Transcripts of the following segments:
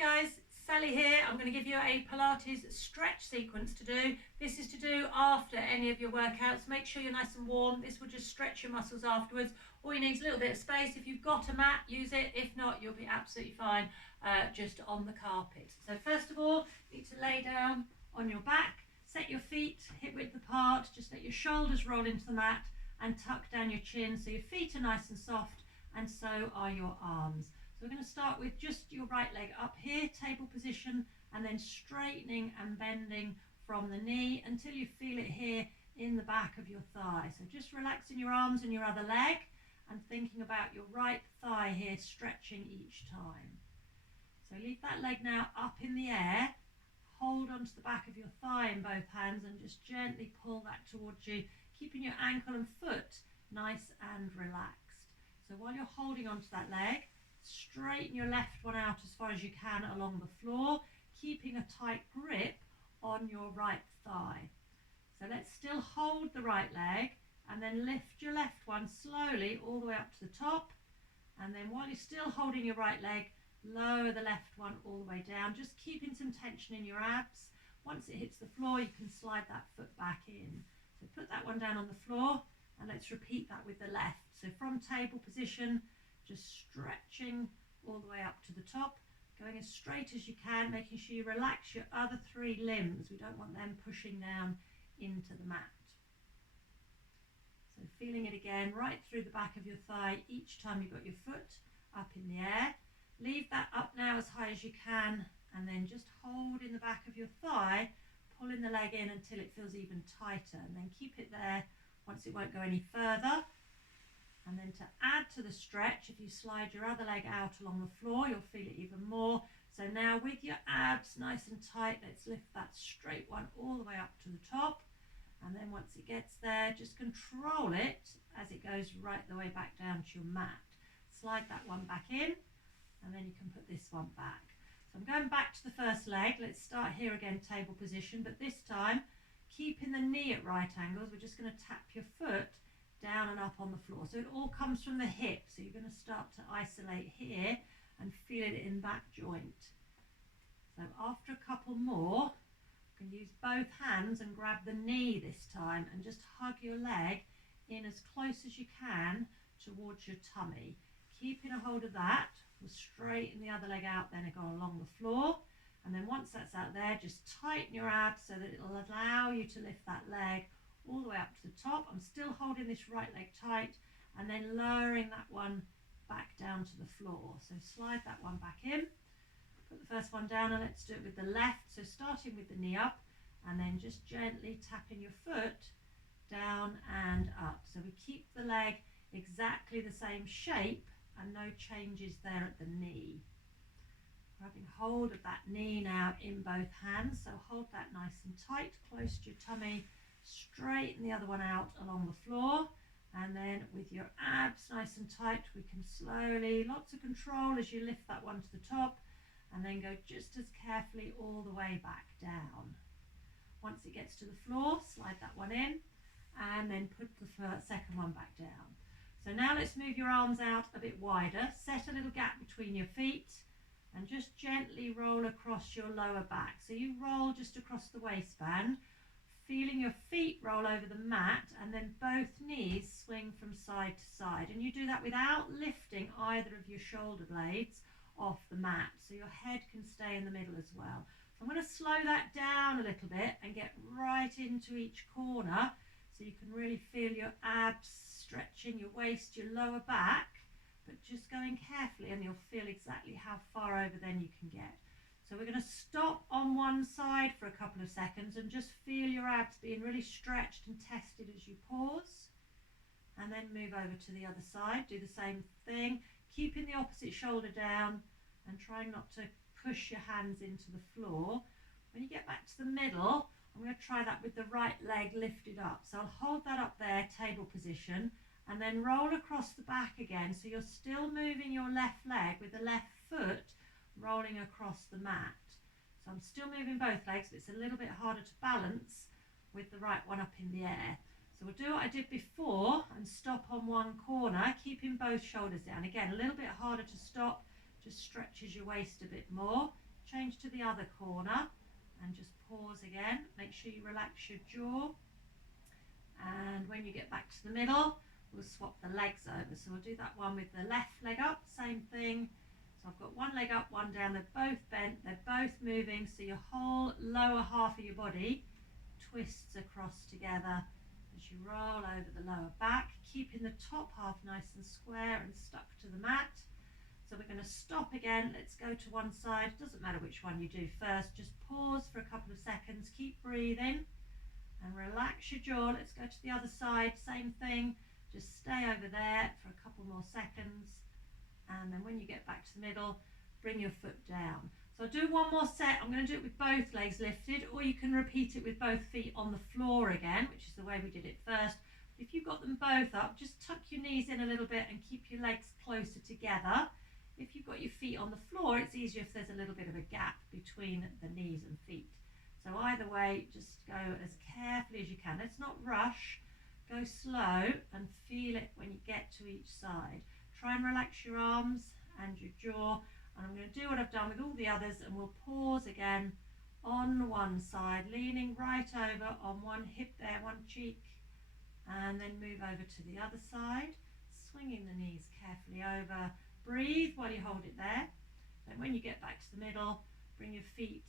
guys, Sally here. I'm going to give you a Pilates stretch sequence to do. This is to do after any of your workouts. Make sure you're nice and warm. This will just stretch your muscles afterwards. All you need is a little bit of space. If you've got a mat, use it. If not, you'll be absolutely fine just on the carpet. So first of all, you need to lay down on your back, set your feet hip width apart, just let your shoulders roll into the mat and tuck down your chin so your feet are nice and soft, and so are your arms. So we're going to start with just your right leg up here, table position, and then straightening and bending from the knee until you feel it here in the back of your thigh. So just relaxing your arms and your other leg and thinking about your right thigh here stretching each time. So leave that leg now up in the air, hold onto the back of your thigh in both hands and just gently pull that towards you, keeping your ankle and foot nice and relaxed. So while you're holding onto that leg, straighten your left one out as far as you can along the floor, keeping a tight grip on your right thigh. So let's still hold the right leg and then lift your left one slowly all the way up to the top, and then while you're still holding your right leg, lower the left one all the way down, just keeping some tension in your abs. Once it hits the floor, you can slide that foot back in. So put that one down on the floor and let's repeat that with the left. So from table position, just stretching all the way up to the top, going as straight as you can, making sure you relax your other three limbs. We don't want them pushing down into the mat. So feeling it again right through the back of your thigh each time you've got your foot up in the air. Leave that up now as high as you can, and then just hold in the back of your thigh, pulling the leg in until it feels even tighter, and then keep it there once it won't go any further. And then to add to the stretch, if you slide your other leg out along the floor, you'll feel it even more. So now with your abs nice and tight, let's lift that straight one all the way up to the top. And then once it gets there, just control it as it goes right the way back down to your mat. Slide that one back in, and then you can put this one back. So I'm going back to the first leg. Let's start here again, table position, but this time keeping the knee at right angles. We're just going to tap your foot down and up on the floor. So it all comes from the hip. So you're going to start to isolate here and feel it in that joint. So after a couple more, you can use both hands and grab the knee this time and just hug your leg in as close as you can towards your tummy. Keeping a hold of that, we'll straighten the other leg out then and go along the floor. And then once that's out there, just tighten your abs so that it'll allow you to lift that leg all the way up to the top. I'm still holding this right leg tight and then lowering that one back down to the floor. So slide that one back in, put the first one down, and let's do it with the left. So starting with the knee up and then just gently tapping your foot down and up. So we keep the leg exactly the same shape and no changes there at the knee. Grabbing hold of that knee now in both hands. So hold that nice and tight, close to your tummy. Straighten the other one out along the floor, and then with your abs nice and tight, we can slowly, lots of control as you lift that one to the top, and then go just as carefully all the way back down. Once it gets to the floor, slide that one in and then put the second one back down. So now let's move your arms out a bit wider, set a little gap between your feet and just gently roll across your lower back. So you roll just across the waistband, feeling your feet roll over the mat, and then both knees swing from side to side. And you do that without lifting either of your shoulder blades off the mat, so your head can stay in the middle as well. So I'm going to slow that down a little bit and get right into each corner so you can really feel your abs stretching, your waist, your lower back, but just going carefully, and you'll feel exactly how far over then you can get. So we're going to stop on one side for a couple of seconds and just feel your abs being really stretched and tested as you pause, and then move over to the other side. Do the same thing, keeping the opposite shoulder down and trying not to push your hands into the floor. When you get back to the middle, I'm going to try that with the right leg lifted up. So I'll hold that up there, table position, and then roll across the back again. So you're still moving your left leg with the left foot rolling across the mat. So I'm still moving both legs, but it's a little bit harder to balance with the right one up in the air. So we'll do what I did before and stop on one corner, keeping both shoulders down. Again, a little bit harder to stop, just stretches your waist a bit more. change to the other corner and just pause again. Make sure you relax your jaw. And when you get back to the middle, we'll swap the legs over. So we'll do that one with the left leg up, same thing. So I've got one leg up, one down, they're both bent, they're both moving, so your whole lower half of your body twists across together as you roll over the lower back, keeping the top half nice and square and stuck to the mat. So we're going to stop again. Let's go to one side. Doesn't matter which one you do first. Just pause for a couple of seconds. Keep breathing and relax your jaw. Let's go to the other side. Same thing. Just stay over there for a couple more seconds. And then when you get back to the middle, bring your foot down. So I'll do one more set. I'm going to do it with both legs lifted, or you can repeat it with both feet on the floor again, which is the way we did it first. If you've got them both up, just tuck your knees in a little bit and keep your legs closer together. If you've got your feet on the floor, it's easier if there's a little bit of a gap between the knees and feet. So either way, just go as carefully as you can. Let's not rush. Go slow and feel it when you get to each side. Try and relax your arms and your jaw. And I'm going to do what I've done with all the others, and we'll pause again on one side, leaning right over on one hip there, one cheek, and then move over to the other side, swinging the knees carefully over. Breathe while you hold it there. Then when you get back to the middle, bring your feet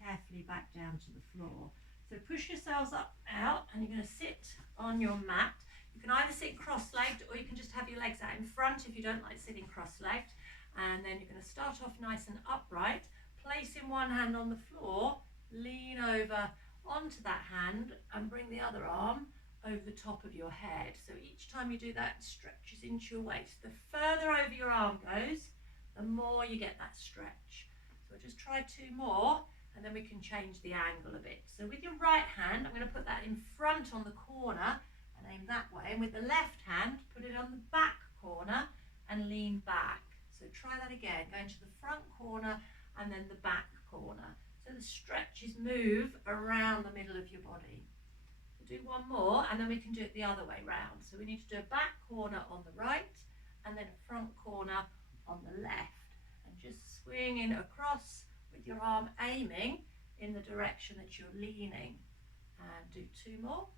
carefully back down to the floor. So push yourselves up out, and you're going to sit on your mat. You can either sit cross-legged, or you can just have your legs out in front if you don't like sitting cross-legged. And then you're going to start off nice and upright, placing one hand on the floor, lean over onto that hand and bring the other arm over the top of your head. So each time you do that, it stretches into your waist. The further over your arm goes, the more you get that stretch. So we'll just try two more, and then we can change the angle a bit. So with your right hand, I'm going to put that in front on the corner and aim that way. And with the left hand, put it on the back corner and lean back. So try that again, going to the front corner and then the back corner. So the stretches move around the middle of your body. We'll do one more, and then we can do it the other way round. So we need to do a back corner on the right and then a front corner on the left. And just swinging across with your arm aiming in the direction that you're leaning. And do two more.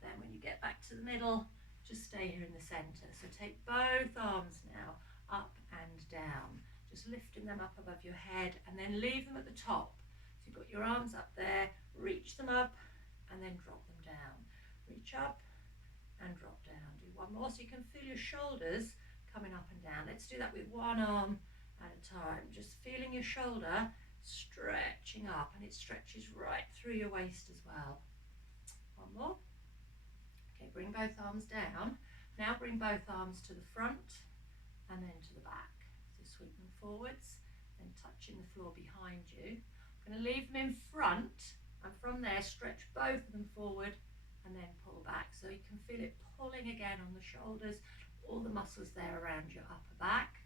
Then when you get back to the middle, just stay here in the center. So take both arms now up and down, just lifting them up above your head, and then leave them at the top. So you've got your arms up there, reach them up and then drop them down. Reach up and drop down. Do one more so you can feel your shoulders coming up and down. Let's do that with one arm at a time. Just feeling your shoulder stretching up, and it stretches right through your waist as well. One more. Okay, bring both arms down. Now bring both arms to the front and then to the back. So sweep them forwards, then touching the floor behind you. I'm going to leave them in front, and from there stretch both of them forward and then pull back. So you can feel it pulling again on the shoulders, all the muscles there around your upper back.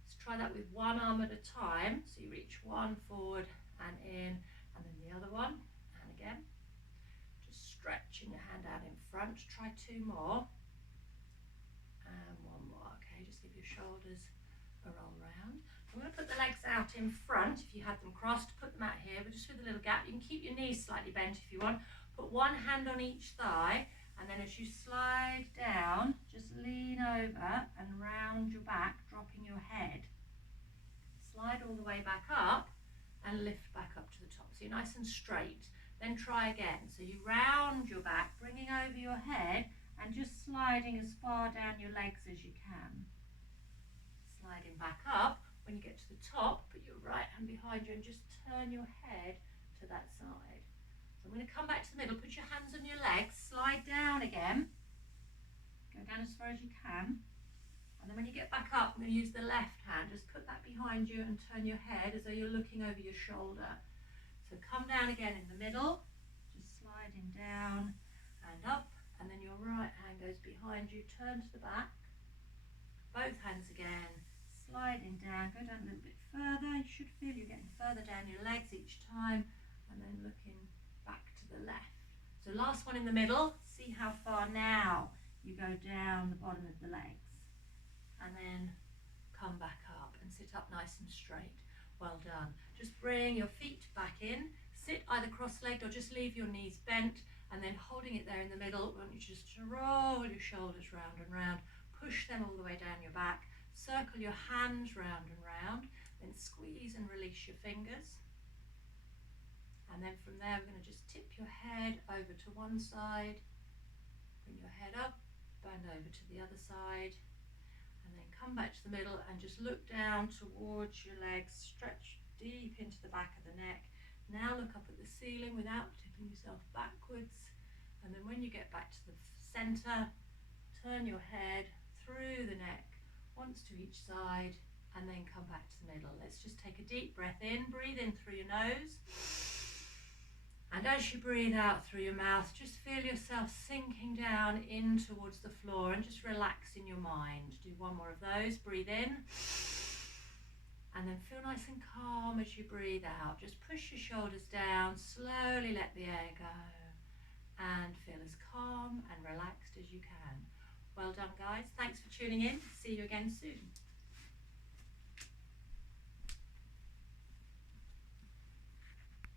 Let's try that with one arm at a time. So you reach one forward and in, and then the other one, and again. Stretching your hand out in front. Try two more and one more. Okay, just give your shoulders a roll round. I'm going to put the legs out in front. If you had them crossed, put them out here, but just with a little gap. You can keep your knees slightly bent if you want. Put one hand on each thigh, and then as you slide down, just lean over and round your back, dropping your head. Slide all the way back up and lift back up to the top. So you're nice and straight. Then try again. So you round your back, bringing over your head and just sliding as far down your legs as you can. Sliding back up. When you get to the top, put your right hand behind you and just turn your head to that side. So I'm going to come back to the middle, put your hands on your legs, slide down again. Go down as far as you can. And then when you get back up, I'm going to use the left hand. Just put that behind you and turn your head as though you're looking over your shoulder. So come down again in the middle, just sliding down and up, and then your right hand goes behind you, turn to the back, both hands again, sliding down, go down a little bit further. You should feel you're getting further down your legs each time, and then looking back to the left. So last one in the middle, see how far now you go down the bottom of the legs, and then come back up and sit up nice and straight. Well done. Just bring your feet back in. Sit either cross-legged or just leave your knees bent, and then holding it there in the middle, I want you just to roll your shoulders round and round, push them all the way down your back, circle your hands round and round, then squeeze and release your fingers. And then from there, we're going to just tip your head over to one side, bring your head up, bend over to the other side, and then come back to the middle and just look down towards your legs, stretch deep into the back of the neck. Now look up at the ceiling without tipping yourself backwards, and then when you get back to the center, turn your head through the neck, once to each side, and then come back to the middle. Let's just take a deep breath in, breathe in through your nose, and as you breathe out through your mouth, just feel yourself sinking down in towards the floor and just relax in your mind. Do one more of those, breathe in, and then feel nice and calm as you breathe out. Just push your shoulders down, slowly let the air go, and feel as calm and relaxed as you can. Well done, guys. Thanks for tuning in. See you again soon.